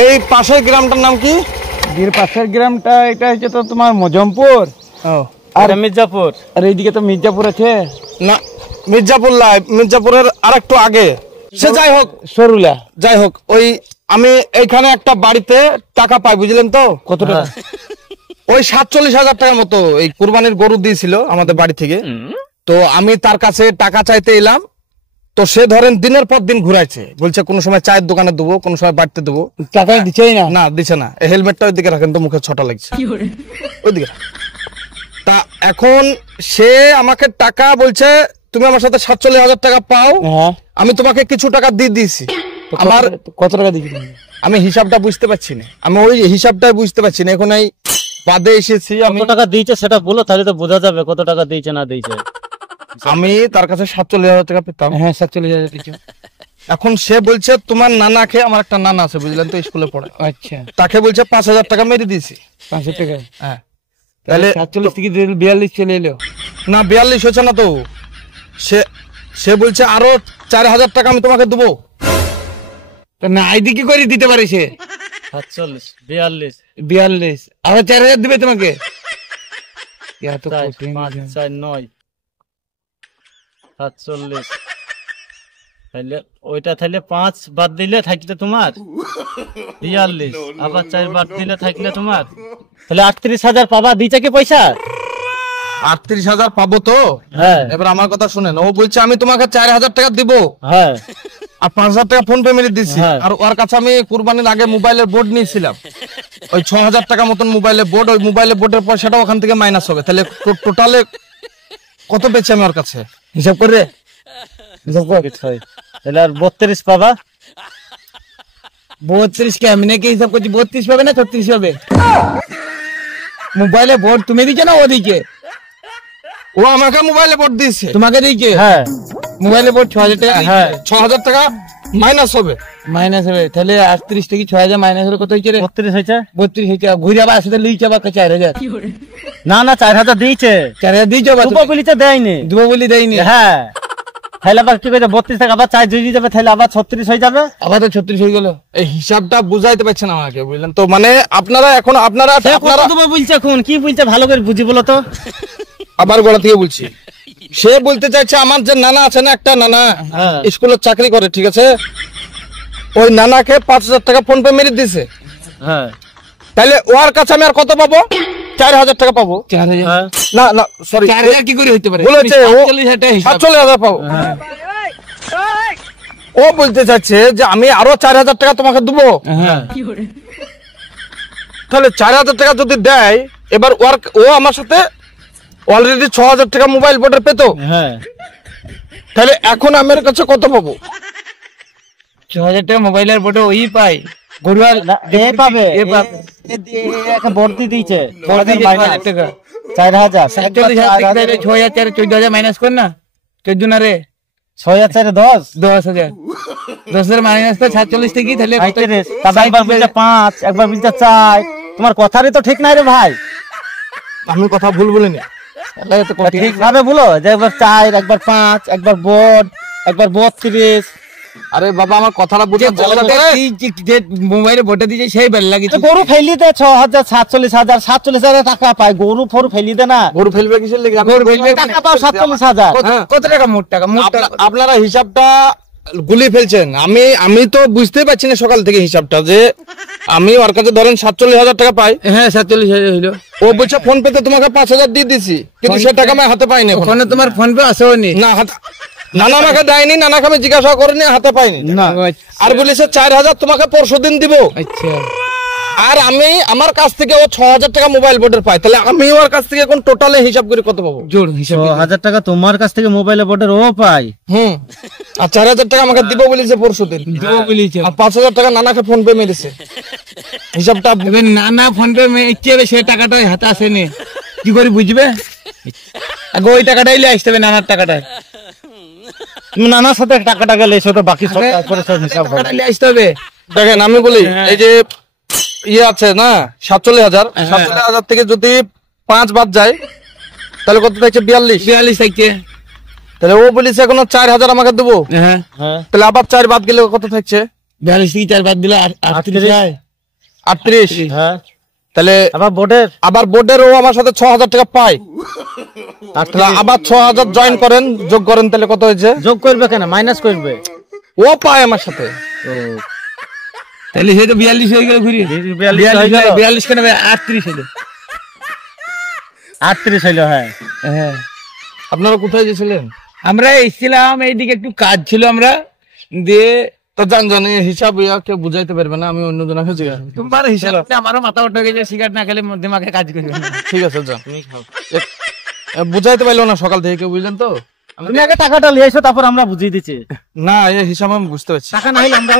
এই পাশের গ্রামটার নাম কি? এর পাশের গ্রামটা এটা হচ্ছে তো তোমার মজমপুর। আর মির্জাপুর। আর এইদিকে তো মির্জাপুর আছে না, মির্জাপুর লাই, মির্জাপুরের আরেকটু আগে। সে যাই হোক, সরুলা। যাই হোক, ওই আমি এইখানে একটা বাড়িতে টাকা পাই, বুঝলেন তো? কত টাকা? ওই 47,000 টাকার মতো এই কুরবানির গরু দিয়েছিল আমাদের বাড়ি থেকে। তো আমি তার কাছে টাকা চাইতে এলাম, তো সে ধরেন দিনের পর দিন ঘুরাইছে, বলছে কোন সময় চায়ের দোকানে দেবো, কোন সময় বাড়িতে দেবো। টাকা দিচ্ছেই না। না, দিচ্ছে না। হেলমেটটা ওইদিকে রাখেন তো, মুখে ছটা লাগছে ওইদিকে। তা এখন সে আমাকে টাকা বলছে, তুমি আমার সাথে 47,000 টাকা পাও, আমি তোমাকে কিছু টাকা দিয়ে দিয়েছি। আমার কত টাকা দিচ্ছি? আমি হিসাবটা বুঝতে পারছি না, আমি ওই হিসাবটাই বুঝতে পারছি না। এখন এই বাদে এসেছি। আমি কত টাকা দিয়েছে সেটা বলো, তাহলে তো বোঝা যাবে কত টাকা দিয়েছে না দিয়েছে। আমি তার কাছে 47,000 টাকা পেতাম। হ্যাঁ, 47,000 দিচ্ছি। এখন সে বলছে তোমার নানাকে, আমার একটা নানা আছে বুঝলেন তো, স্কুলে পড়ে। আচ্ছা, তাকে বলছে 5,000 টাকা মেরে দিয়েছি। 500 টাকা? হ্যাঁ। তাহলে 47 থেকে 42 চলে এলো। না, 42 হয়েছে না তো। সে বলছে আরো 4,000 টাকা আমি তোমাকে দেবো। না, আইডি কি করে দিতে পারে সে? 47, 42, 42 আরো 4,000 দিবে তোমাকে? 5, 4, 9, 47। তাহলে ওইটা তাহলে 5 বাদ দিলে থাকলে তোমার 42, আবার 4 বাদ দিলে থাকলে তোমার তাহলে 38,000 পাবা। দিতে কি পয়সা? 38,000 পাবো তো। হ্যাঁ, এবার আমার কথা শুনেন। ও বলছে আমি তোমাকে 4,000 টাকা দিব। হ্যাঁ, আর 5,000 টাকা ফোন পে মেরে দিচ্ছি। আর ওর কাছে আমি কুরবানির আগে মোবাইলের বোর্ড নিয়েছিলাম, ওই 6,000 টাকা মতন মোবাইলের বোর্ড। ওই মোবাইলের বোর্ডের পয়সাটা ওখান থেকে মাইনাস হবে। তাহলে টোটালে কত পেয়েছি আমি ওর কাছে? হিসাব করে তাহলে আর 32 পাবা। 32 কে আমি নাকি হিসাব করছি? 32 পাবে না 36 পাবে? মোবাইলে বোর্ড তুমি দিচ্ছ না ও দিচ্ছে? ও আমাকে মোবাইলে বোর্ড দিয়েছে। তোমাকে দিচ্ছে? হ্যাঁ, মোবাইলে বোর্ড 6,000 টাকা। হ্যাঁ, 6,000 টাকা মাইনাস হবে। মাইনাস হবে। তাহলে 38 থেকে 6,000 মাইনাস হলে কত হয়েছে রে? 32 হয়েছে। 32 হয়েছে। ঘুরে আবার আসতে লিখছে আবার 4,000। না না, 4,000 দিয়েছে। 4,000 দিয়েছো? দুটো বলিতে দেয়নি। দুবো বলি দেয়নি? হ্যাঁ, তাহলে আবার কি করে 32 টাকা আবার 4 দিয়ে যাবে, তাহলে আবার 36 হয়ে যাবে। আবার তো 36 হয়ে গেল। এই হিসাবটা বুঝাইতে পারছেন আমাকে, বুঝলেন তো? মানে আপনারা এখন আপনারা বলছে এখন কি বলছে ভালো করে বুঝি বলো তো। আবার গলা থেকে বলছি। সে বলতে চাইছে আমার যে নানা আছে না, একটা নানা স্কুলে চাকরি করে, ঠিক আছে? ওই নানাকে 5,000 টাকা ফোন পে মেরে দিয়েছে। হ্যাঁ, তাহলে ওর কাছে আমি আর কত পাবো? 4,000 টাকা পাবো। 4,000? না না, সরি, 4,000 কি করে হইতে পারে? বলেছে 47,000 টাকা হিসাব। 47,000 পাবো। ও বলতে চাইছে যে আমি আরো 4,000 টাকা তোমাকে দেবো। হ্যাঁ, তাহলে 4,000 টাকা যদি দেয়, এবার ও আমার সাথে অলরেডি 6,000 টাকা মোবাইল বোর্ডের পেতো। হ্যাঁ, তাহলে এখন আমার কাছে কত পাবো? 6,000 টাকা মোবাইলের বোর্ডে ওই পাই। গড়ুয়াল পাবে বর্তি দিয়েছে 4,000 টাকা। 4,000 47,000 থেকে 6,000 14,000 মাইনাস কর না। 14 না রে, 6,000 10 10,000। 10,000 মাইনাস করে 47 থেকে তাহলে একবার বলছে 5, একবার বলছে 4। তোমার কথারই তো ঠিক নাই রে ভাই। আমি কথা ভুল বলিনি। ঠিক ভাবে বলো যে একবার 4, একবার 5, একবার বোর্ড, একবার 32। আরে বাবা, আমার কথাটা বুঝে মোবাইলে বোর্ডে দিয়েছে সেই বেল লাগিছে। গরু ফেলি দে 6,000, 47,000, 47,000 টাকা পায়। গরু ফরু ফেলি দে না। গরু ফেলবে কিসের লেগে? গরু ফেলবে টাকা পাও 47,000। কত টাকা মোট টাকা? আপনারা হিসাবটা গুলি ফেলছেন। আমি তো বুঝতেই পারছি না সকাল থেকে হিসাবটা, যে আমি ওর কাছে ধরেন 47,000 টাকা পাই। হ্যাঁ, 47,000 হইলো। ও বলছে ফোন পেতে তোমাকে 5,000 দিয়ে দিছি, কিন্তু সে টাকা আমি হাতে পাইনি। ওখানে তোমার ফোন পে আসেনি না, নানা আমাকে দেয়নি, নানাকে আমি জিজ্ঞাসা করিনি, হাতে পাইনি। আর বলেছে 4,000 তোমাকে পরশুদিন দিব। আচ্ছা, আর আমি আমার কাছ থেকে ও 6,000 টাকা মোবাইল বোর্ডের পাই। তাহলে আমি ওর কাছ থেকে এখন টোটালে হিসাব করে কত পাবো? জোর হিসাব। 6,000 টাকা তোমার কাছ থেকে মোবাইলে বোর্ডের ও পাই। আর 4,000 টাকা আমাকে দিব বলেছে পরশুদিন। আর 5,000 টাকা নানাকে ফোন পে মেরেছে। হিসাবটা নানা ফোন পে মেরে সে টাকাটা হাতে আসেনি, কি করে বুঝবে? আগে ওই টাকাটাই লিয়ে আসতে হবে, নানার টাকাটাই। নানার সাথে টাকাটা গেলে তো বাকি সব লিয়ে আসতে হবে। দেখেন আমি বলি, এই যে ইয়ে আছে না 47,000 থেকে যদি 5 বাদ যায় তাহলে কত থাকছে? 42 থাকছে। তাহলে ও বলিস এখনো 4,000 আমাকে দেবো। হ্যাঁ, তাহলে আবার 4 বাদ গেলে কত থাকছে? 42 থেকে 4 বাদ দিলে 38। 38। হ্যাঁ তাহলে আবার বোর্ডের আবার বোর্ডেরও আমার সাথে 6000 টাকা পায়, তাহলে আবার 6000 জয়েন করেন, যোগ করেন, তাহলে কত হয়েছে? যোগ করবে কেন, মাইনাস করবে। ও পায় আমার সাথে। তাহলে সে তো 42 হয়ে গেল ঘুরি। 42 হয়ে গেল। 42 কেন ভাই, 38 হলো। 38 হইলো। হ্যাঁ হ্যাঁ, আপনারা কোথায় গেছিলেন? আমরা এসেছিলাম এইদিকে, একটু কাজ ছিল আমরা দিয়ে। তো জান এই হিসাব কেউ বুঝাইতে পারবে না, আমি অন্য জনকে জিজ্ঞাসা করব। তোমার হিসাব আমারও মাথা উঠে গেছে, সিগারেট না খেলে দিমাগে কাজ করবে না। ঠিক আছে যান। বুঝাইতে পারলো না সকাল থেকে কেউ, বুঝলেন তো? তুমি আগে টাকাটা নিয়ে এসো, তারপর আমরা বুঝিয়ে দিচ্ছি। না এই হিসাব আমি বুঝতে পারছি। টাকা না হলে আমরা